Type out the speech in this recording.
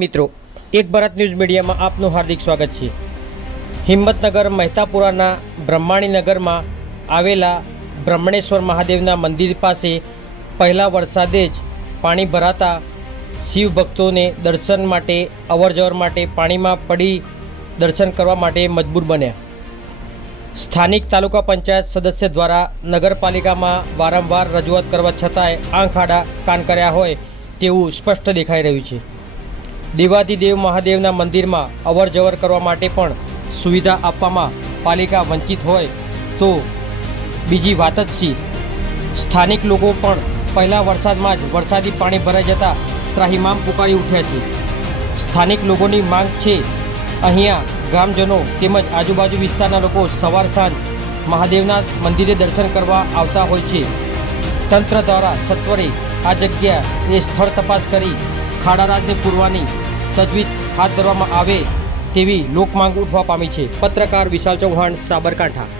મિત્રો, એક ભારત ન્યૂઝ મીડિયામાં આપનું હાર્દિક સ્વાગત છે. હિંમતનગર મહેતાપુરાના બ્રહ્માણીનગરમાં આવેલા બ્રહ્મણેશ્વર મહાદેવના મંદિર પાસે પહેલા વરસાદે જ પાણી ભરાતા શિવ ભક્તોને દર્શન માટે, અવરજવર માટે પાણીમાં પડી દર્શન કરવા માટે મજબૂર બન્યા. સ્થાનિક તાલુકા પંચાયત સદસ્ય દ્વારા નગરપાલિકામાં વારંવાર રજૂઆત કરવા છતાંય આંખ આડા કાન કર્યા હોય તેવું સ્પષ્ટ દેખાઈ રહ્યું છે. દેવાધિદેવ મહાદેવના મંદિરમાં અવર જવર કરવા માટે પણ સુવિધા આપવામાં પાલિકા વંચિત હોય તો બીજી વાત જ છે. સ્થાનિક લોકો પણ પહેલા વરસાદમાં જ વરસાદી પાણી ભરાઈ જતાં ત્રાહિમામ પુકારી ઉઠ્યા છે. સ્થાનિક લોકોની માંગ છે. અહીંયા ગ્રામજનો તેમજ આજુબાજુ વિસ્તારના લોકો સવાર સાંજ મહાદેવના મંદિરે દર્શન કરવા આવતા હોય છે. તંત્ર દ્વારા સત્વરે આ જગ્યા એ સ્થળ તપાસ કરી ખાડારાજને પૂરવાની તજવીજ હાથ ધરવામાં આવે તેવી લોકમાંગ ઉઠવા પામી છે. પત્રકાર વિશાલ ચૌહાણ સાબરકાંઠા.